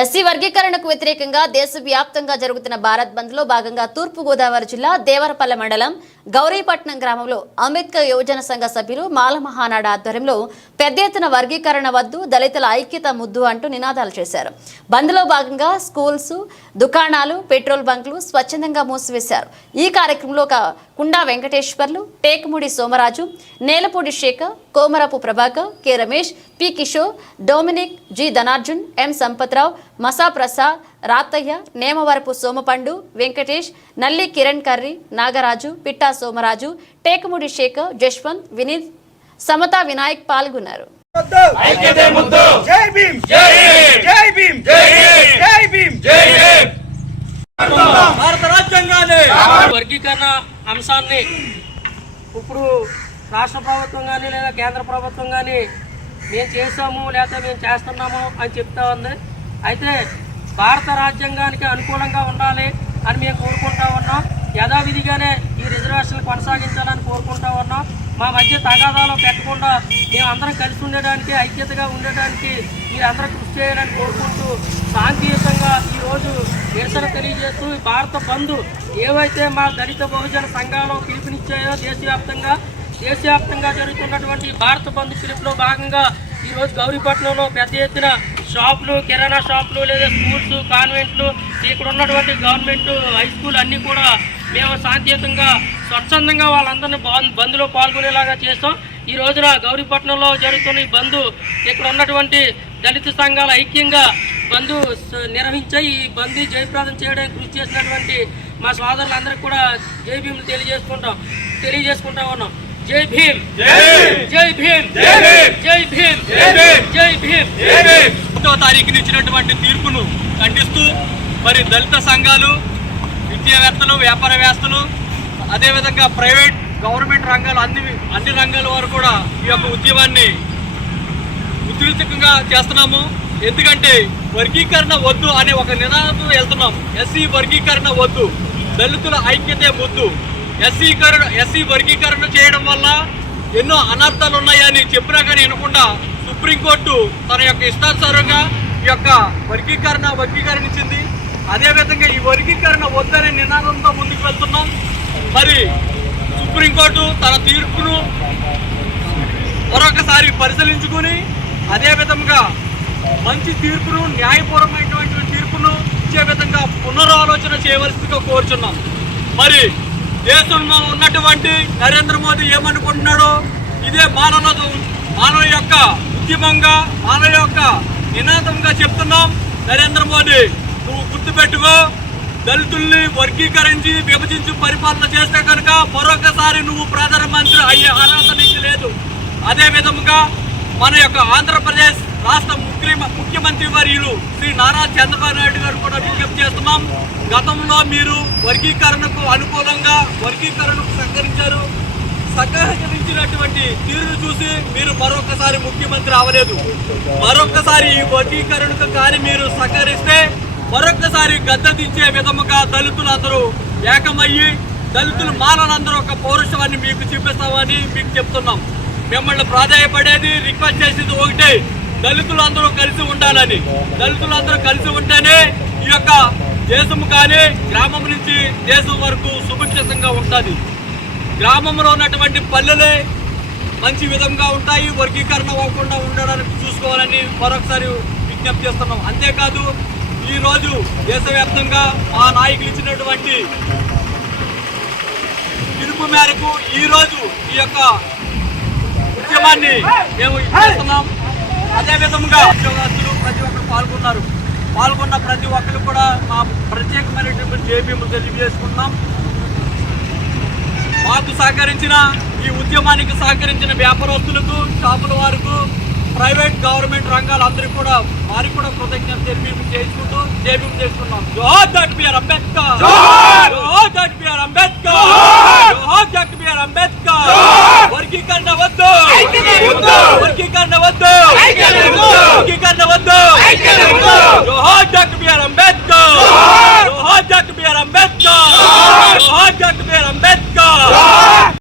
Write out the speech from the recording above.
SC వర్గీకరణకు వ్యతిరేకంగా దేశవ్యాప్తంగా జరుగుతున్న భారత్ బంద్లో భాగంగా తూర్పుగోదావరి జిల్లా దేవరపల్లె మండలం గౌరీపట్నం గ్రామంలో అంబేద్కర్ యువజన సంఘ సభ్యులు మాలమహానాడ ఆధ్వర్యంలో పెద్ద ఎత్తున వర్గీకరణ వద్దు దళితుల ఐక్యత ముద్దు అంటూ నినాదాలు చేశారు. బంద్లో భాగంగా స్కూల్స్ దుకాణాలు పెట్రోల్ బంకులు స్వచ్ఛందంగా మూసివేశారు. ఈ కార్యక్రమంలో ఒక కుండా Venkateswarlu Tekumudi Somaraju Nelapudi Sekhar Komarapu Prabhakar K Ramesh P Kishore Dominic G Dhanarjun M Sampathrao Masa Prasad Rathaiah Nemavarapu Somapandu Venkatesh Nalli Kiran Karri Nagaraju Pitta Somaraju Tekumudi Shekhar Jaswanth Vineeth Samatha Vinayak పాల్గొన్నారు. ఐక్యతే ముద్దు! జై భీమ్! జై భీమ్ జై హింద్ జై భీమ్ జై హింద్ భారత రాజ్యాంగాన్ని వర్గీకరణ అంశాన్ని ఇప్పుడు రాష్ట్ర ప్రభుత్వం కానీ లేదా కేంద్ర ప్రభుత్వం కానీ మేము చేసాము లేదా మేము చేస్తున్నాము అని చెప్తా ఉంది. అయితే భారత రాజ్యాంగానికి అనుకూలంగా ఉండాలి అని మేము కోరుకుంటా ఉన్నాం. యథావిధిగానే ఈ రిజర్వేషన్లు కొనసాగించాలని కోరుకుంటా ఉన్నాం. మా మధ్య తగాదాలు పెట్టకుండా మేము అందరం కలిసి ఉండడానికి ఐక్యతగా ఉండడానికి మీరందరూ కృషి చేయాలని కోరుకుంటూ శాంతియుతంగా ఈరోజు నిరసన తెలియజేస్తూ ఈ భారత బంధు ఏవైతే మా దళిత బహుజన సంఘాలు పిలుపునిచ్చాయో దేశవ్యాప్తంగా దేశవ్యాప్తంగా జరుగుతున్నటువంటి భారత బంధు పిలుపులో భాగంగా ఈరోజు గౌరీపట్నంలో పెద్ద ఎత్తున షాపులు కిరాణా షాపులు లేదా స్కూల్స్ కాన్వెంట్లు ఇక్కడ ఉన్నటువంటి గవర్నమెంట్ హై స్కూల్ అన్నీ కూడా మేము శాంతియుతంగా స్వచ్ఛందంగా వాళ్ళందరినీ బంద్లో పాల్గొనేలాగా చేస్తాం. ఈ రోజున గౌరీపట్నంలో జరుగుతున్న ఈ బంధు ఇక్కడ ఉన్నటువంటి దళిత సంఘాలు ఐక్యంగా బంధు నిర్వహించాయి. ఈ బంద్ జయప్రదం చేయడానికి కృషి చేసినటువంటి మా సోదరులందరికీ కూడా జై భీములు తెలియజేసుకుంటాం. తెలియజేసుకుంటా ఉన్నాం. జై భీమ్! జై భీమ్! జై భీమ్! జై భీమ్! జై భీమ్! జై భీమ్! జై హింద్ ఒకటో తారీఖున ఇచ్చినటువంటి తీర్పును ఖండిస్తూ మరి దళిత సంఘాలు విద్యావేత్తలు వ్యాపారవేత్తలు అదేవిధంగా ప్రైవేట్ గవర్నమెంట్ రంగాలు అన్ని అన్ని రంగాల వారు కూడా ఈ యొక్క ఉద్యమాన్ని ఉధృతంగా చేస్తున్నాము. ఎందుకంటే వర్గీకరణ వద్దు అనే ఒక నినాదంతో వెళ్తున్నాం ఎస్సీ వర్గీకరణ వద్దు. దళితుల ఐక్యతే వద్దు ఎస్సీకరణ ఎస్సీ వర్గీకరణ చేయడం వల్ల ఎన్నో అనర్థాలు ఉన్నాయని చెప్పినా కానీ వినకుండా సుప్రీంకోర్టు తన యొక్క ఇష్టానుసారంగా ఈ యొక్క వర్గీకరణ వర్గీకరణ ఇచ్చింది అదేవిధంగా ఈ వర్గీకరణ వద్దనే నినాదంతో ముందుకు వెళ్తున్నాం. మరి సుప్రీంకోర్టు తన తీర్పును మరొకసారి పరిశీలించుకుని అదేవిధంగా మంచి తీర్పును న్యాయపూర్వమైనటువంటి తీర్పును ఇచ్చే విధంగా పునరాలోచన చేయవలసిందిగా కోరుచున్నాం. మరి దేశంలో ఉన్నటువంటి నరేంద్ర మోదీ ఏమనుకుంటున్నాడో ఇదే మానవ మానవ యొక్క ఉద్యమంగా మన యొక్క నినాదంగా చెప్తున్నాం. నరేంద్ర మోదీ నువ్వు గుర్తుపెట్టుకో దళితుల్ని వర్గీకరించి విభజించి పరిపాలన చేస్తే కనుక మరొకసారి నువ్వు ప్రధానమంత్రి అయ్యే అర్హత నీకు లేదు. అదే విధముగా మన యొక్క ఆంధ్రప్రదేశ్ రాష్ట్ర ముఖ్య ముఖ్యమంత్రి వర్యులు శ్రీ నారా చంద్రబాబు నాయుడు గారు కూడా విజ్ఞప్తి చేస్తున్నాం. గతంలో మీరు వర్గీకరణకు అనుకూలంగా వర్గీకరణకు సహకరించారు. సహకరించినటువంటి తీరును చూసి మీరు మరొకసారి ముఖ్యమంత్రి అవ్వలేదు. మరొకసారి ఈ వర్గీకరణకు కానీ మీరు సహకరిస్తే మరొకసారి గద్దెదించే విధముగా దళితులందరూ ఏకమయ్యి దళితులు మాలనందరూ ఒక పౌరుషాన్ని మీకు చూపిస్తామని మీకు చెప్తున్నాం. మిమ్మల్ని ప్రాధాయపడేది రిక్వెస్ట్ చేసేది ఒకటే దళితులందరూ కలిసి ఉండాలని. దళితులందరూ కలిసి ఉంటేనే ఈ యొక్క దేశం కానీ గ్రామం నుంచి దేశం వరకు సుభిక్షితంగా ఉంటుంది. గ్రామంలో ఉన్నటువంటి పల్లెలే మంచి విధంగా ఉంటాయి వర్గీకరణ అవ్వకుండా ఉండడానికి చూసుకోవాలని మరొకసారి విజ్ఞప్తి చేస్తున్నాం. అంతేకాదు ఈరోజు దేశవ్యాప్తంగా మా నాయకులు ఇచ్చినటువంటి పిలుపు మేరకు ఈరోజు ఈ యొక్క ఉద్యమాన్ని మేము చేస్తున్నాం. అదే విధంగా ఉద్యోగస్తులు ప్రతి ఒక్కరు పాల్గొన్నారు. పాల్గొన్న ప్రతి ఒక్కరు కూడా మా ప్రత్యేకమైనటువంటి జేబీ తెలియజేసుకున్నాం మాకు సహకరించిన ఈ ఉద్యమానికి సహకరించిన వ్యాపారస్తులకు షాపుల వారికి ప్రైవేట్ గవర్నమెంట్ రంగాలు అందరికీ కూడా వారికి కూడా కృతజ్ఞత తెలిపి చేసుకుంటూ జేబీఎం చేసుకున్నాం జోహార్ దట్ బిఆర్ అంబేద్కర్! జోహార్! దట్ బిఆర్ అంబేద్కర్! జోహార్! దట్ బిఆర్ అంబేద్కర్! వర్గీకరణ వద్దు! వర్గీకరణ వద్దు! వర్గీకరణ వద్దు! జోహార్ దట్ బిఆర్ అంబేద్కర్! జోహార్! దట్ బిఆర్ అంబేద్కర్! జోహార్! దట్ బిఆర్